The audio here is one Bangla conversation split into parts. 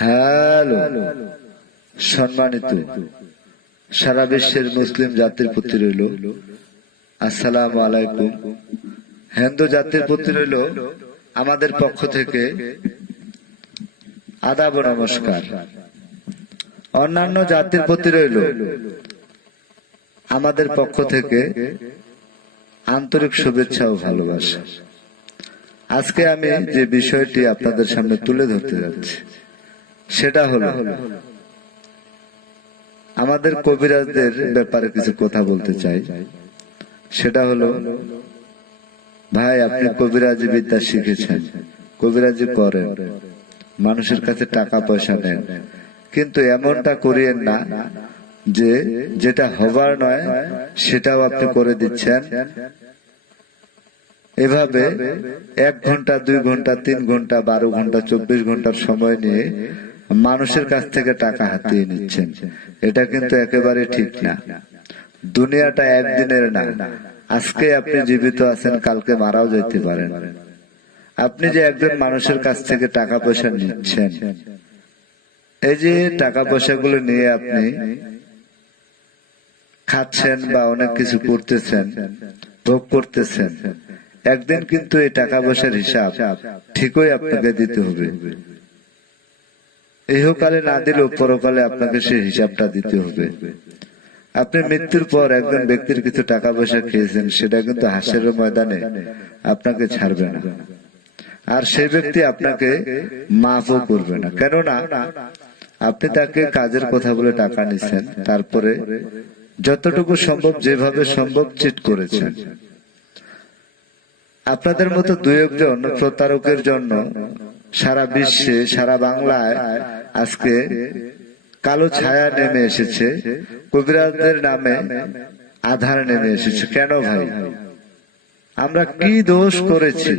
হ্যালো, সম্মানিত সারা বিশ্বের মুসলিম জাতির প্রতি রইল আসসালামু আলাইকুম। হিন্দু জাতির প্রতি রইল আমাদের পক্ষ থেকে আদাব ও নমস্কার। অন্যান্য জাতির প্রতি রইল আমাদের পক্ষ থেকে আন্তরিক শুভেচ্ছা ও ভালোবাসা। আজকে আমি যে বিষয়টি আপনাদের সামনে তুলে ধরতে যাচ্ছি সেটা হলো আমাদের কবিরাজদের ব্যাপারে কিছু কথা বলতে চাই। সেটা হলো, ভাই আপনি কবিরাজি বিদ্যা শিখেছেন, কবিরাজি করেন, মানুষের কাছে টাকা পয়সা নেন, কিন্তু এমনটা করিয়েন না যে যেটা হবার নয় সেটাও আপনি করে দিচ্ছেন। এভাবে 1 ঘন্টা 2 ঘন্টা 3 ঘন্টা 12 ঘন্টা 24 ঘন্টার সময় নিয়ে মানুষের কাছ থেকে টাকা হাতিয়ে নিচ্ছেন। এটা কিন্তু একেবারে ঠিক না। দুনিয়াটা একদিনের না। আজকে আপনি জীবিত আছেন, কালকে মারাও যেতে পারেন। আপনি যে একজন মানুষের কাছ থেকে টাকা পয়সা নিচ্ছেন, এই যে টাকা পয়সাগুলো নিয়ে আপনি খাচ্ছেন বা অনেক কিছু করতেছেন, ভোগ করতেছেন, একদিন কিন্তু এই টাকা পয়সার হিসাব ঠিকই আপনাকে দিতে হবে। ইহকালে না দিলেও পরকালে আপনাকে সেই হিসাবটা দিতে হবে। আপনি মৃত্যুর পর একজন ব্যক্তির কিছু টাকা পয়সা খেয়েছেন, সেটা কিন্তু হাসরের ময়দানে আপনাকে ছাড়বে না, আর সেই ব্যক্তি আপনাকে মাফও করবে না। কেননা আপনি তাকে কাজের কথা বলে টাকা নিছেন, তারপরে যতটুকু সম্ভব যেভাবে সম্ভব চিট করেছেন। আপনাদের মতো 2-1 জন প্রতারকের জন্য সারা বিশ্বে, সারা বাংলায় আজকে কালো ছায়া নেমে এসেছে, কবিরাজদের নামে আধার নেমে এসেছে। কেন ভাই? আমরা কি দোষ করেছি?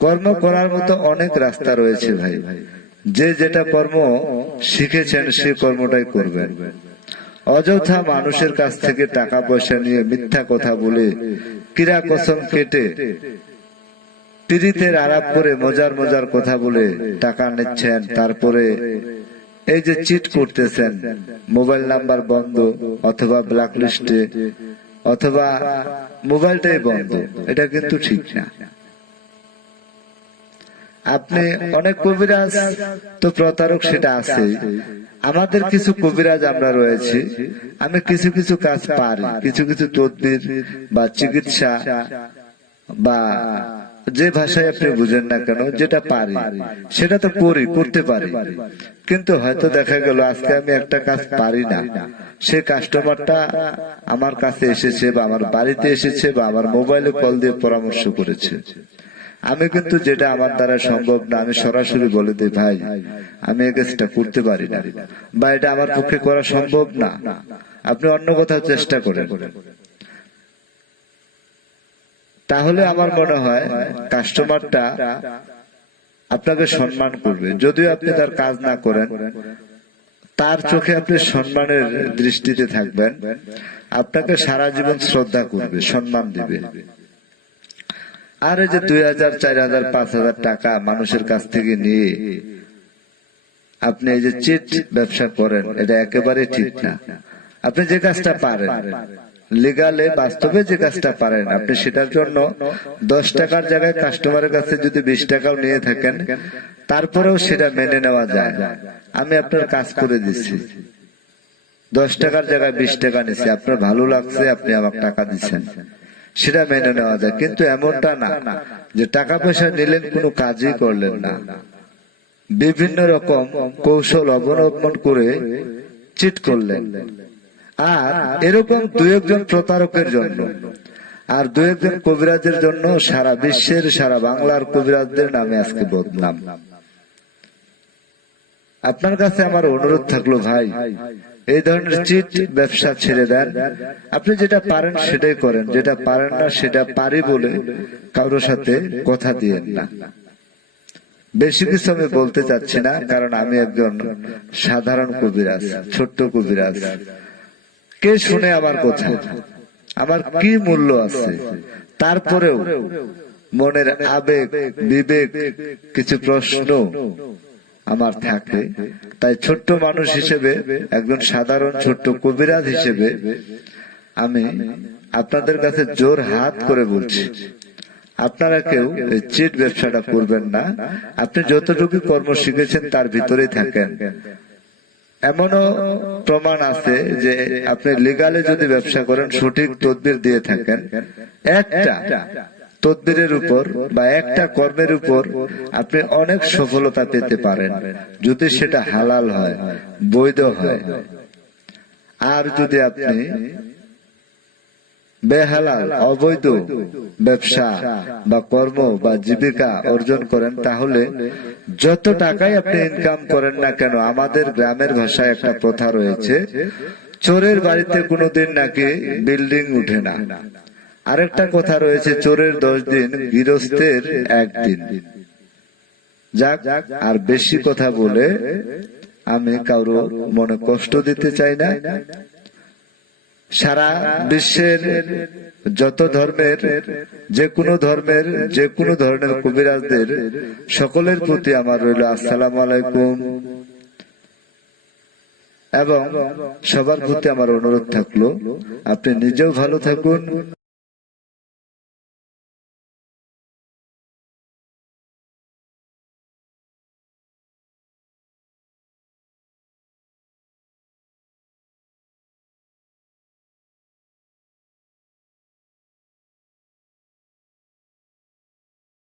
কর্ম করার মতো অনেক রাস্তা রয়েছে ভাই। যে যেটা কর্ম শিখেছেন সে কর্মটাই করবেন। অযথা মানুষের কাছ থেকে টাকা পয়সা নিয়ে মিথ্যা কথা বলে, কিরা কসম কেটে, পিরিতের আলাপ করে মজার মজার কথা বলে টাকা নিচ্ছেন, তারপরে এই যে চিট করতেছেন, মোবাইল নাম্বার বন্ধ অথবা ব্ল্যাক লিস্টে অথবা মোবাইলটাই বন্ধ, এটা কিন্তু ঠিক না। আপনি অনেক কবিরাজ তো প্রতারক, সেটা আছে। আমাদের কিছু কবিরাজ আমরা রয়েছি, আমি কিছু কিছু কাজ পারি, কিছু কিছু তদবির বা চিকিৎসা বা যে ভাষায় আপনি বুঝেন না কেন, যেটা পারি সেটা তো করতে পারি। কিন্তু হয়তো দেখা গেল আজকে আমি একটা কাজ পারি না, সে কাস্টমারটা আমার কাছে এসেছে বা আমার বাড়িতে এসেছে বা আমার মোবাইলে কল দিয়ে পরামর্শ করেছে। আমি কিন্তু যেটা আমার দ্বারা সম্ভব না, আমি সরাসরি বলে দিই, ভাই আমি এই কাজটা করতে পারি না বা এটা আমার পক্ষে করা সম্ভব না, আপনি অন্য কোথাও চেষ্টা করেন। তাহলে আমার মনে হয় কাস্টমারটা আপনাকে সম্মান করবে। যদিও আপনি তার কাজ না করেন, তার চোখে আপনি সম্মানের দৃষ্টিতে থাকবেন, আপনাকে সারা জীবন শ্রদ্ধা করবে, সম্মান দিবে। আর এই যে 2000, 4000, 5000 টাকা মানুষের কাছ থেকে নিয়ে আপনি এই যে চিট ব্যবসা করেন, এটা একেবারে ঠিক না। আপনি যে কাজটা পারেন, লিগালে বাস্তবে যে কাজটা পারেন, আপনি সেটার জন্য 10 টাকার জায়গায় কাস্টমারের কাছে যদি 20 টাকাও নিয়ে থাকেন, তারপরেও সেটা মেনে নেওয়া যায়। আমি আপনার কাজ করে দিচ্ছি, 10 টাকার জায়গায় 20 টাকা নিচ্ছি, আপনার ভালো লাগছে, আপনি আমাকে টাকা দিচ্ছেন, সেটা মেনে নেওয়া যায়। কিন্তু এমনটা না যে টাকা পয়সা নিলেন, কোনো কাজই করলেন না, বিভিন্ন রকম কৌশল অবলম্বন করে চিট করলেন। আর এরকম 2-1 জন প্রতারকের জন্য আর 2-1 জন কবিরাজের জন্য সারা বিশ্বের, সারা বাংলার কবিরাজদের নামে আজকে বদনাম। আপনার কাছে আমার অনুরোধ থাকলো, ভাই এই ধরনের চিট ব্যবসা ছেড়ে দেন। আপনি যেটা পারেন সেটাই করেন, যেটা পারেন না সেটা পারি বলে কারোর সাথে কথা দিয়েন না। বেশি কিছু আমি বলতে চাচ্ছি না, কারণ আমি একজন সাধারণ কবিরাজ, ছোট্ট কবিরাজ। কে শুনে আমার কথা? আমার কি মূল্য আছে? তারপরেও মনের আবেগ, বিবেক, কিছু প্রশ্ন আমার থাকে। তাই ছোট্ট মানুষ হিসেবে, একজন সাধারণ ছোট্ট কবিরাজ হিসেবে আমি আপনাদের কাছে জোর হাত করে বলছি, আপনারা কেউ চিট ব্যবসাটা করবেন না। আপনি যতটুকু কর্ম শিখেছেন তার ভিতরেই থাকেন। এমনও প্রমাণ আছে যে আপনি লিগালে যদি ব্যবসা করেন, সঠিক তদবির দিয়ে থাকেন, একটা তদবিরের উপর বা একটা কর্মের উপর আপনি অনেক সফলতা পেতে পারেন, যদি সেটা হালাল হয়, বৈধ হয়। আর যদি আপনি বেহালাল অবৈধ ব্যবসা বা কর্ম বা জীবিকা অর্জন করেন, তাহলে যত টাকাই আপনি ইনকাম করেন না কেন, আমাদের গ্রামের ভাষায় একটা প্রথা রয়েছে, চোরের বাড়িতে কোনোদিন নাকি বিল্ডিং উঠে না। আরেকটা কথা রয়েছে, চোরের 10 দিন, গৃহস্থের 1 দিন। যাক, আর বেশি কথা বলে আমি কারো মনে কষ্ট দিতে চাই না। সারা বিশ্বের যত ধর্মের, যে কোনো ধরনের কবিরাজদের সকলের প্রতি আমার রইল আসসালামু আলাইকুম, এবং সবার প্রতি আমার অনুরোধ থাকলো আপনি নিজেও ভালো থাকুন,